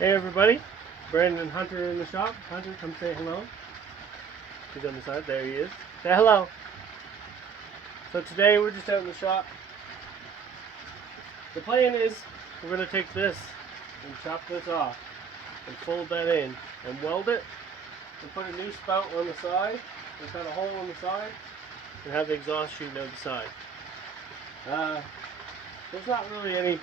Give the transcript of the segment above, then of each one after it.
Hey everybody, Brandon and Hunter in the shop. Hunter, come say hello. He's on the side, there he is. Say hello. So today we're just out in the shop. The plan is we're going to take this and chop this off and fold that in and weld it and put a new spout on the side and cut a hole on the side and have the exhaust shooting out the side. There's not really any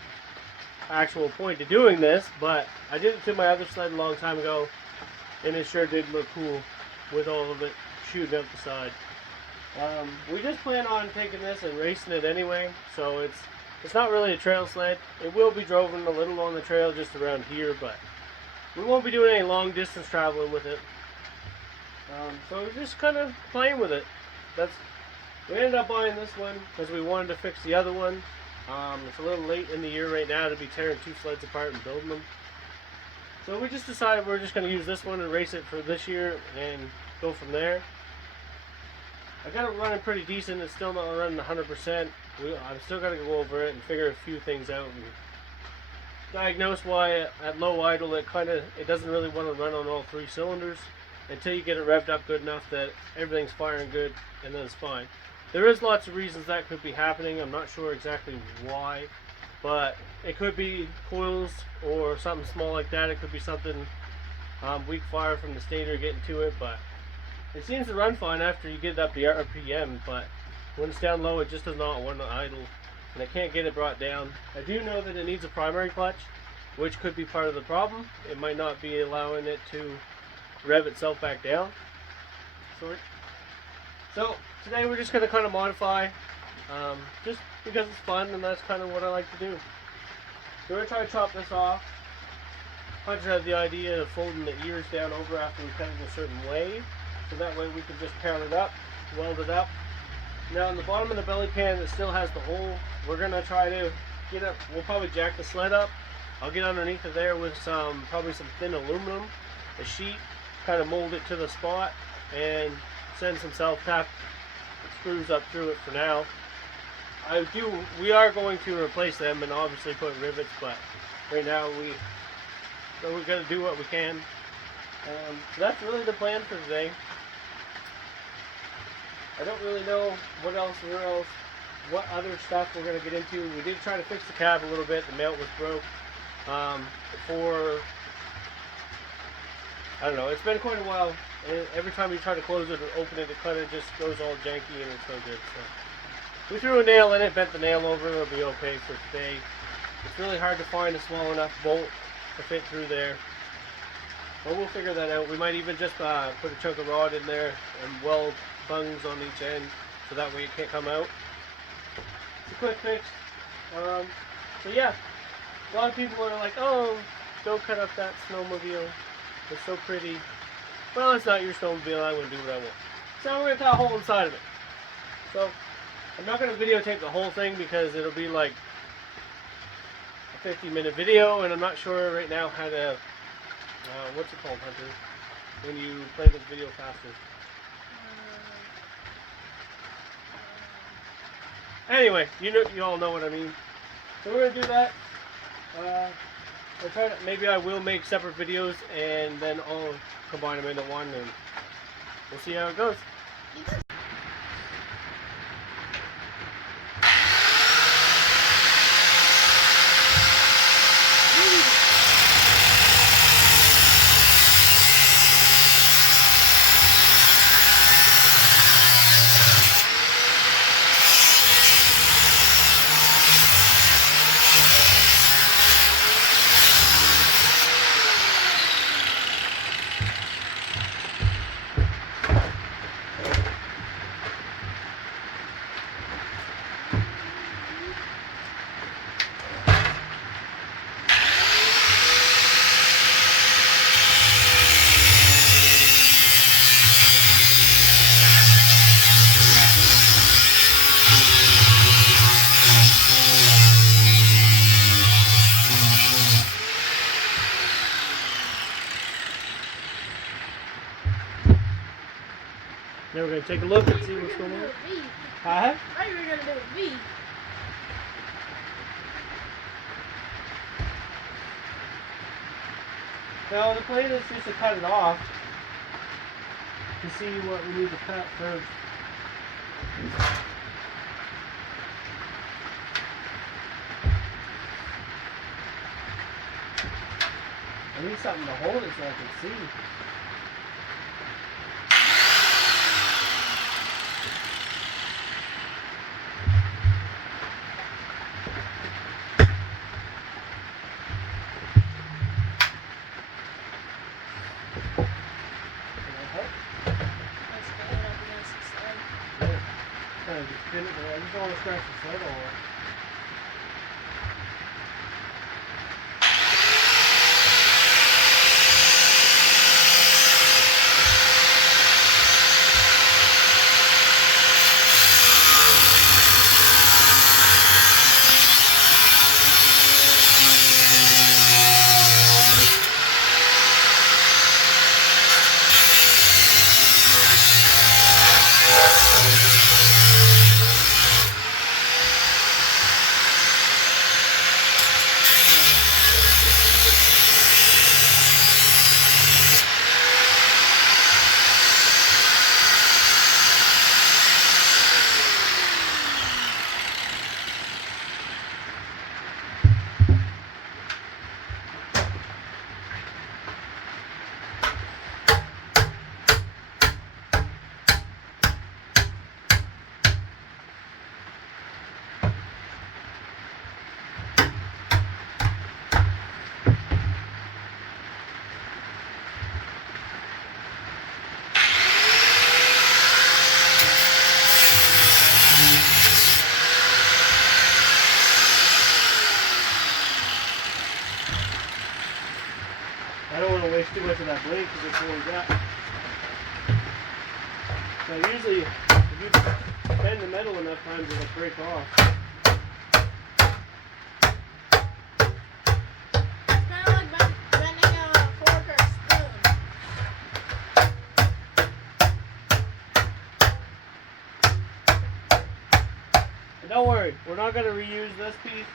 actual point to doing this, but I did it to my other sled a long time ago and it sure did look cool with all of it shooting out the side. We just plan on taking this and racing it anyway, so it's not really a trail sled. It will be driven a little on the trail just around here, but we won't be doing any long distance traveling with it. So we're just kind of playing with it. We ended up buying this one because we wanted to fix the other one. It's a little late in the year right now to be tearing two sleds apart and building them. So we just decided we're just going to use this one and race it for this year and go from there. I got it running pretty decent. It's still not running 100%. I've still got to go over it and figure a few things out and diagnose why at low idle it doesn't really want to run on all three cylinders until you get it revved up good enough that everything's firing good, and then it's fine. There is lots of reasons that could be happening. I'm not sure exactly why, but it could be coils or something small like that. It could be something weak fire from the stator getting to it, but it seems to run fine after you get it up to RPM, but when it's down low it just does not want to idle, and I can't get it brought down. I do know that it needs a primary clutch, which could be part of the problem. It might not be allowing it to rev itself back down. So today we're just going to kind of modify, just because it's fun and that's kind of what I like to do. So we're going to try to chop this off. Hunter had the idea of folding the ears down over after we cut it a certain way, so that way we can just pound it up, weld it up. Now on the bottom of the belly pan that still has the hole, we're going to try to get up, we'll probably jack the sled up. I'll get underneath of there with probably some thin aluminum, a sheet, kind of mold it to the spot, and send some self-tap screws up through it for now. We are going to replace them and obviously put rivets, but right now we're going to do what we can. So that's really the plan for today. I don't really know what other stuff we're going to get into. We did try to fix the cab a little bit. The mount was broke. I don't know, it's been quite a while, and every time you try to close it or open it, it kind of just goes all janky and it's no good. So we threw a nail in it, bent the nail over, it'll be okay for today. It's really hard to find a small enough bolt to fit through there, but we'll figure that out. We might even just put a chunk of rod in there and weld bungs on each end, so that way it can't come out. It's a quick fix. So yeah, a lot of people are like, oh, don't cut up that snowmobile. It's so pretty. Well, it's not your snowmobile. I'm going to do what I want. So we're going to cut a hole inside of it. So I'm not going to videotape the whole thing because it'll be like a 50-minute video, and I'm not sure right now how to, what's it called, Hunter, when you play this video faster. Anyway, you all know what I mean. So we're going to do that. Maybe I will make separate videos and then I'll combine them into one, and we'll see how it goes. Now we're going to take a look and see what's going on. Huh? I thought you were going to do it with me. No, the plan is just to cut it off to see what we need to cut first. I need something to hold it so I can see. I just don't want to scratch the sled all up. I don't want to waste too much of that blade because it's all we got. So usually, if you bend the metal enough times, it'll break off. It's kind of like bending a fork or a spoon. And don't worry, we're not going to reuse this piece.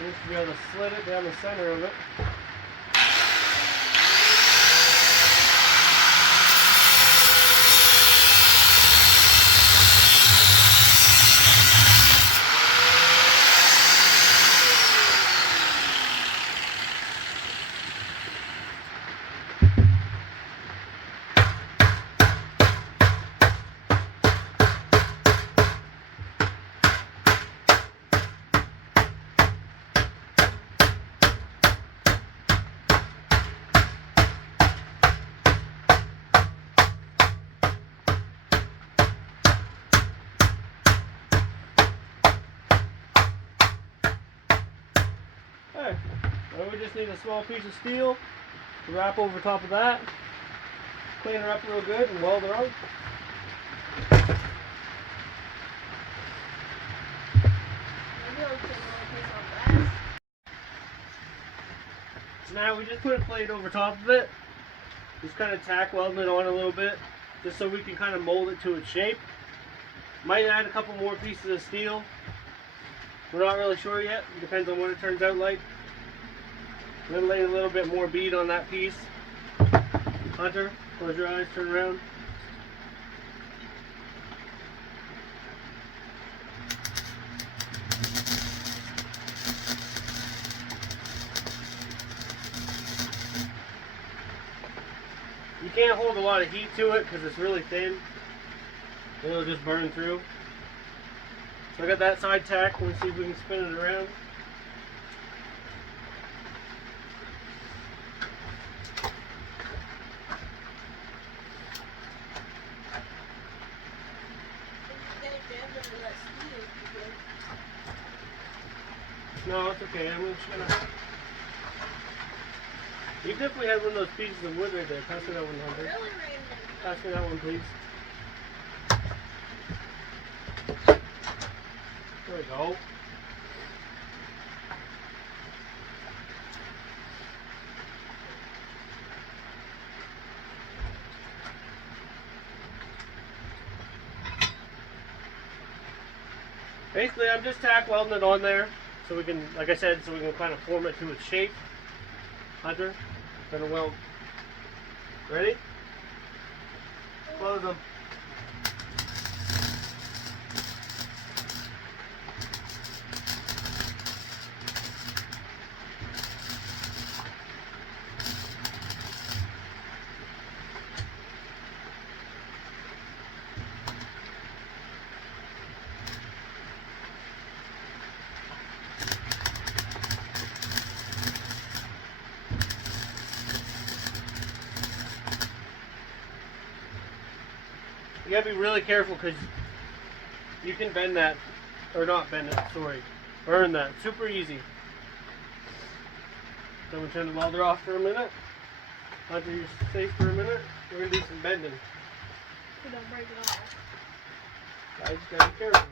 You should be able to slid it down the center of it. Now we just need a small piece of steel to wrap over top of that, clean her up real good and weld her on. Maybe I'll take a little piece off that. So now we just put a plate over top of it, just kind of tack welding it on a little bit, just so we can kind of mold it to its shape. Might add a couple more pieces of steel. We're not really sure yet. It depends on what it turns out like. Then lay a little bit more bead on that piece. Hunter, close your eyes, turn around. You can't hold a lot of heat to it because it's really thin. It'll just burn through. So I got that side tacked. Let's see if we can spin it around. No, it's okay. I'm just gonna. You definitely have one of those pieces of wood right there. Pass me that one, Hunter. Really random. Pass me that one, please. There we go. Basically, I'm just tack welding it on there so we can, like I said, so we can kind of form it to its shape. Hunter, gonna weld. Ready? Close them. You gotta be really careful because you can bend that, or not bend it, sorry, burn that, super easy. So I'm gonna turn the welder off for a minute. After you're safe for a minute, we're gonna do some bending. So don't break it off. I just gotta be careful.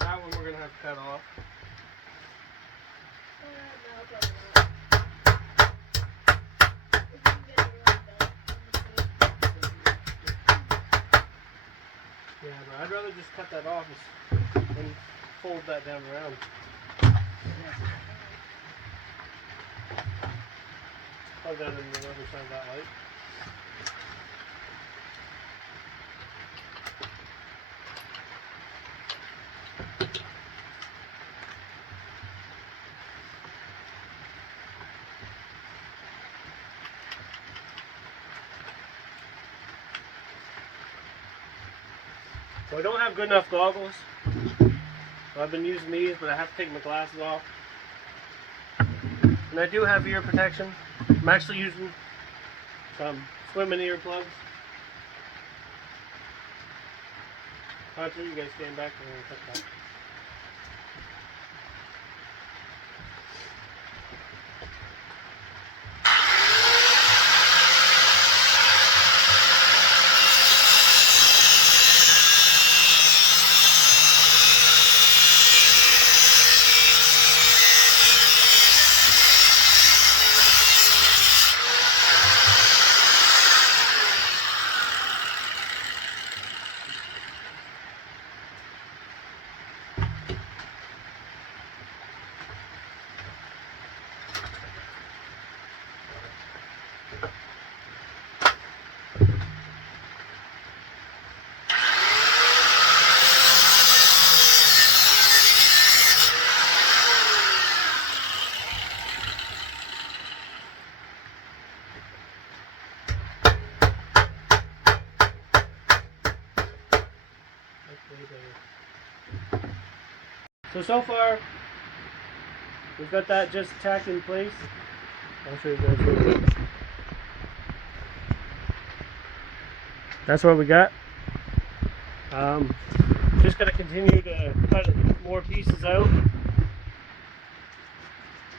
That one we're gonna have to cut off. No, probably not. If you can get it really bent on the tape. Yeah, but I'd rather just cut that off and fold that down around. Plug that in the other side of that light. So I don't have good enough goggles. So I've been using these, but I have to take my glasses off. And I do have ear protection. I'm actually using some swimming earplugs. Hunter, you guys stand back and we'll cut that. So far, we've got that just tacked in place. I'll show you guys real quick. That's what we got. Just gotta continue to cut more pieces out.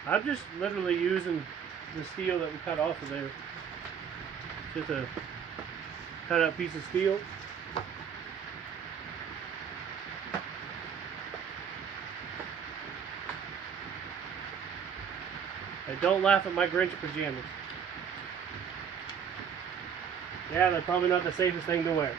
I'm just literally using the steel that we cut off of there. Just a cut out piece of steel. Hey, don't laugh at my Grinch pajamas. Yeah, they're probably not the safest thing to wear.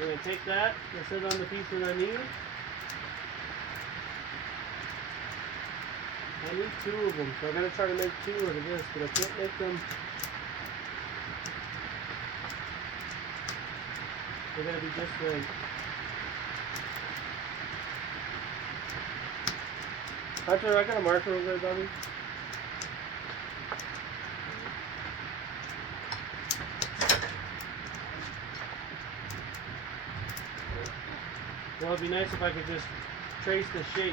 I'm going to take that and set it on the piece that I need. I need two of them, so I'm going to try to make two out of this, but I can't make them. They're going to be just right. Hunter, I got a marker over there, buddy. Well, it'd be nice if I could just trace the shape,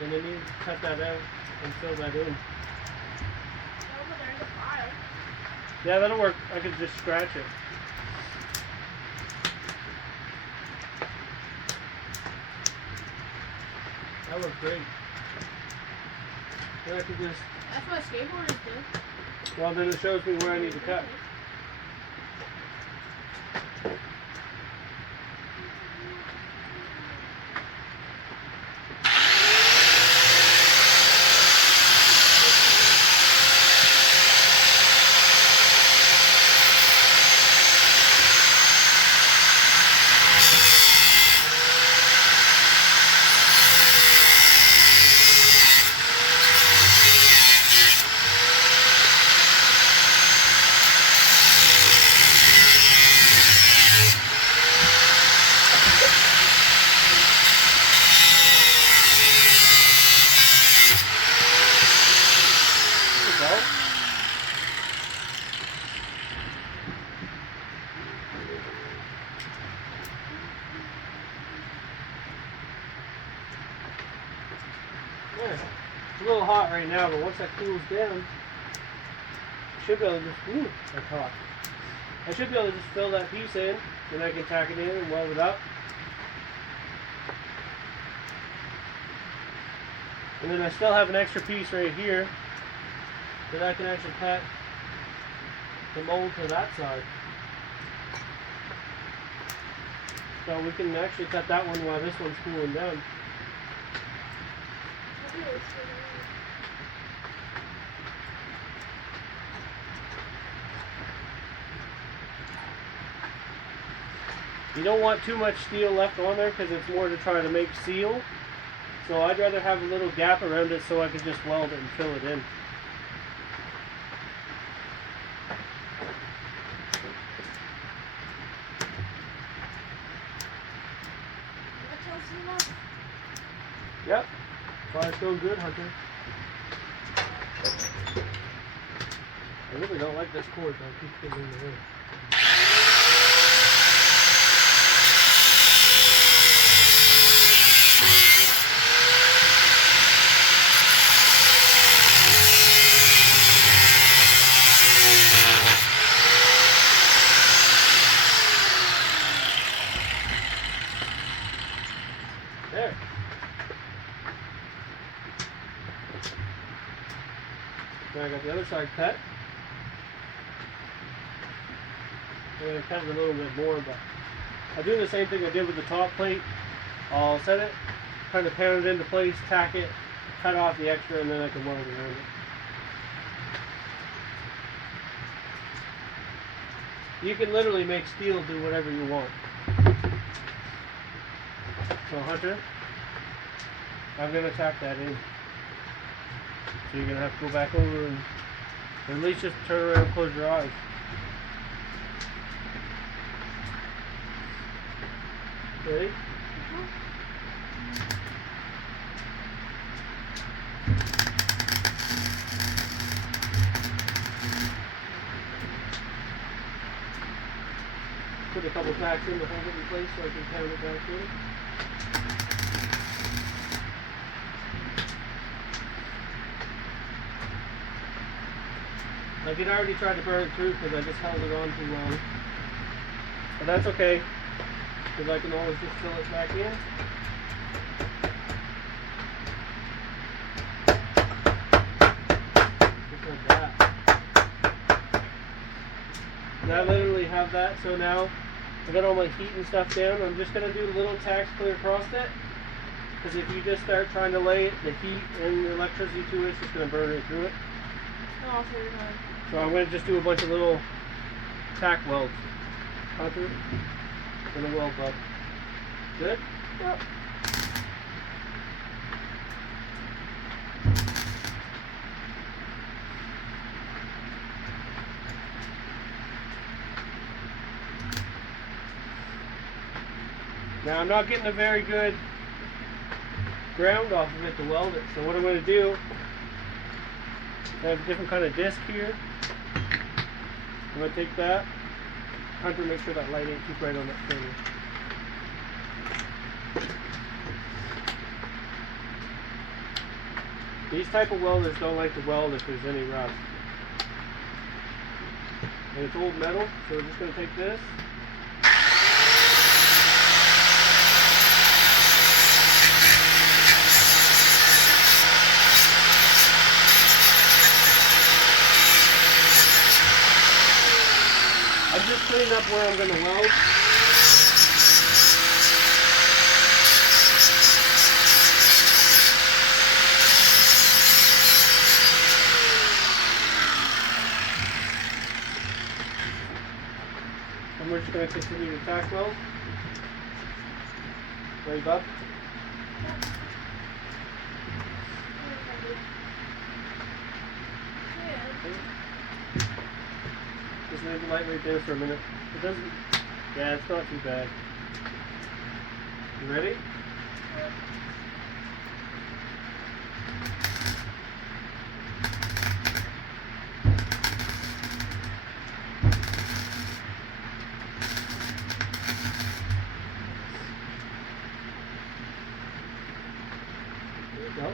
then I need to cut that out and fill that in. Oh, but there's a file. Yeah, that'll work. I could just scratch it. That worked great. Then I could just, That's what skateboarders do. well, then it shows me where I need to cut. Yeah, it's a little hot right now, but once that cools down, I should be able to just, ooh, that's hot. I should be able to just fill that piece in, then I can tack it in and weld it up. And then I still have an extra piece right here that I can actually cut the mold to that side. So we can actually cut that one while this one's cooling down. You don't want too much steel left on there because it's more to try to make seal. So I'd rather have a little gap around it so I can just weld it and fill it in. Yep. Fire's going good, Hunter. I really don't like this cord, though. It keeps getting in the way. There. Now I got the other side cut. I'm going to cut it a little bit more, but I'll do the same thing I did with the top plate. I'll set it, kind of pound it into place, tack it, cut off the extra, and then I can weld it around it. You can literally make steel do whatever you want. So Hunter, I'm going to tack that in. So you're going to have to go back over and or at least just turn around and close your eyes. Ready? Put a couple tacks in to hold it in place so I can pound it back in. I did already try to burn it through because I just held it on too long. But that's okay, because I can always just fill it back in. Just like that. And I literally have that, so now I got all my heat and stuff down. I'm just going to do little tacks clear across it. Because if you just start trying to lay it, the heat and the electricity to it, it's just going to burn right through it. Oh, so you're going. So I'm going to just do a bunch of little tack welds. Hunter, and a weld bud. Good? Yep. Now I'm not getting a very good ground off of it to weld it, so what I'm going to do, I have a different kind of disc here. I'm going to take that. Hunter, make sure that light ain't too bright on that finger. These type of welders don't like to weld if there's any rust. And it's old metal, so we're just going to take this. I'm just cleaning up where I'm going to weld. And we're just going to continue to tack weld. Ready, Bob? Just leave the light right there for a minute. It doesn't. Yeah, it's not too bad. You ready? There you go.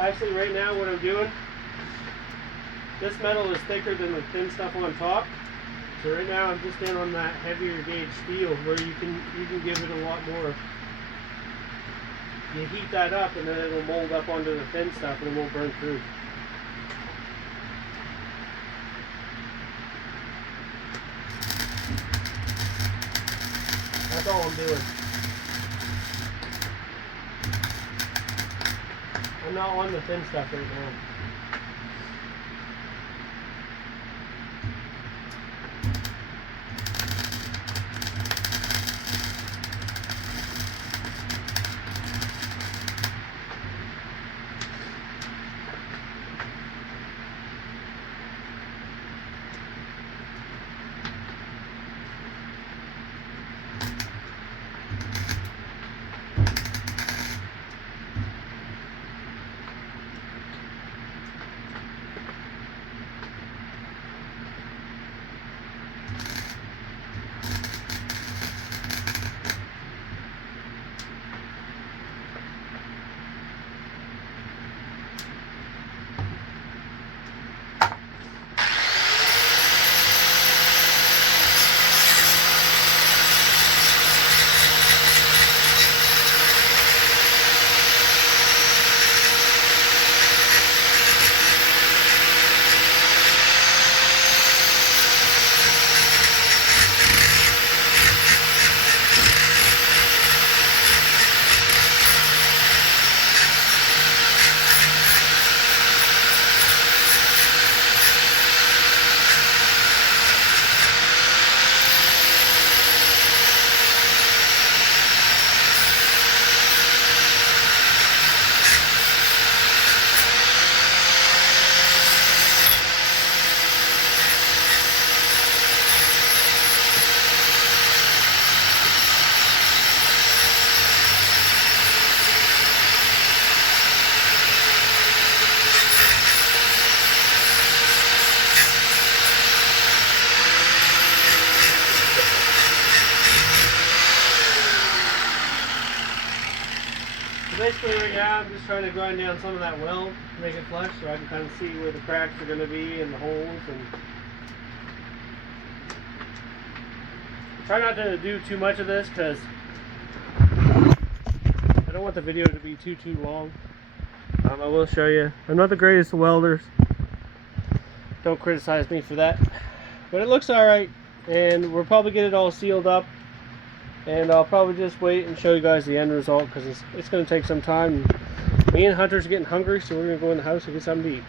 Actually, right now what I'm doing, this metal is thicker than the thin stuff on top. So right now I'm just in on that heavier gauge steel where you can give it a lot more. You heat that up and then it'll mold up onto the thin stuff and it won't burn through. That's all I'm doing. I'm not on the thin stuff right now. Basically right now I'm just trying to grind down some of that weld to make it flush so I can kind of see where the cracks are going to be and the holes, and try not to do too much of this because I don't don't want the video to be too long. I will show you. I'm not the greatest of welders. Don't criticize me for that. But it looks alright. And we'll probably get it all sealed up. And I'll probably just wait and show you guys the end result because it's going to take some time. Me and Hunter's getting hungry, so we're going to go in the house and get something to eat.